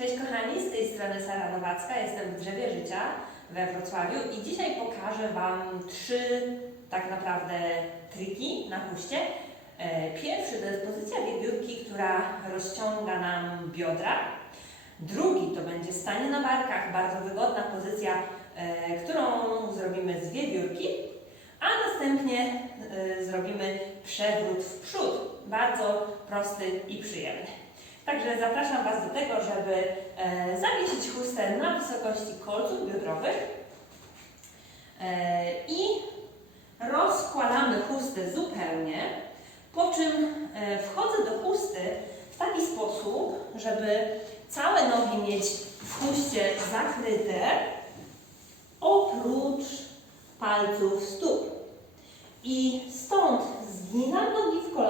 Cześć kochani, z tej strony Sara Nowacka, jestem w Drzewie Życia we Wrocławiu i dzisiaj pokażę Wam trzy tak naprawdę triki na huście. E, Pierwszy to jest pozycja wiewiórki, która rozciąga nam biodra. Drugi to będzie stanie na barkach, bardzo wygodna pozycja, e, którą zrobimy z wiewiórki. A następnie e, zrobimy przewrót w przód, bardzo prosty i przyjemny. Także zapraszam Was do tego, żeby e, zawiesić chustę na wysokości kolców biodrowych e, i rozkładamy chustę zupełnie, po czym e, wchodzę do chusty w taki sposób, żeby całe nogi mieć w chuście zakryte oprócz palców stóp. I stąd zginam nogi w tutaj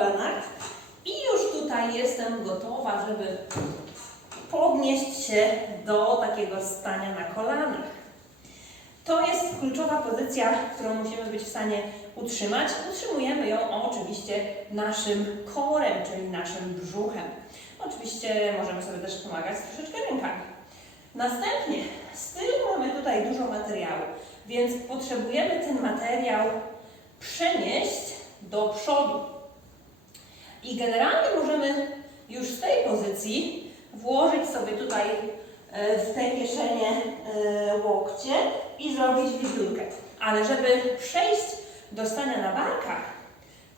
jestem gotowa, żeby podnieść się do takiego stania na kolanach. To jest kluczowa pozycja, którą musimy być w stanie utrzymać. Utrzymujemy ją oczywiście naszym korem, czyli naszym brzuchem. Oczywiście możemy sobie też pomagać troszeczkę rękami. Następnie z tyłu mamy tutaj dużo materiału, więc potrzebujemy ten materiał przenieść do przodu. I generalnie możemy już z tej pozycji włożyć sobie tutaj e, w te kieszenie e, łokcie i zrobić wiewiórkę. Ale żeby przejść do stania na barkach,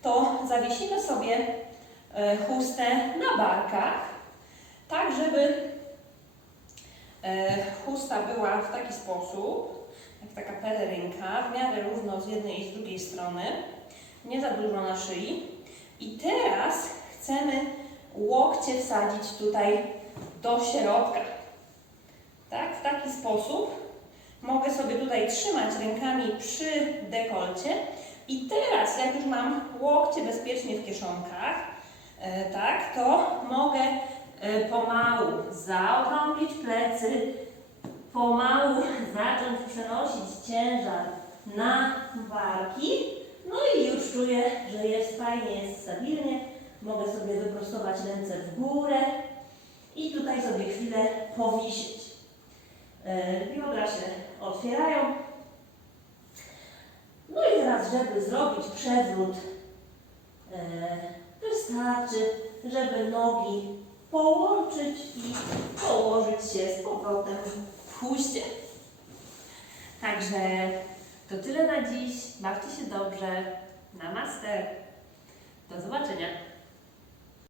to zawiesimy sobie e, chustę na barkach, tak żeby chusta była w taki sposób, jak taka pelerynka, w miarę równo z jednej i z drugiej strony, nie za dużo na szyi. I teraz chcemy łokcie wsadzić tutaj do środka. Tak, w taki sposób mogę sobie tutaj trzymać rękami przy dekolcie. I teraz, jak już mam łokcie bezpiecznie w kieszonkach, e, tak, to mogę e, pomału zaokrąglić plecy, pomału zacząć przenosić ciężar na barki. No i już czuję, że jest fajnie, jest stabilnie. Mogę sobie wyprostować ręce w górę i tutaj sobie chwilę powisieć. E, Biodra się otwierają. No i teraz, żeby zrobić przewrót, e, wystarczy, żeby nogi połączyć i położyć się z powrotem w chuście. Także to tyle na dziś. Bawcie się dobrze. Namaste. Do zobaczenia.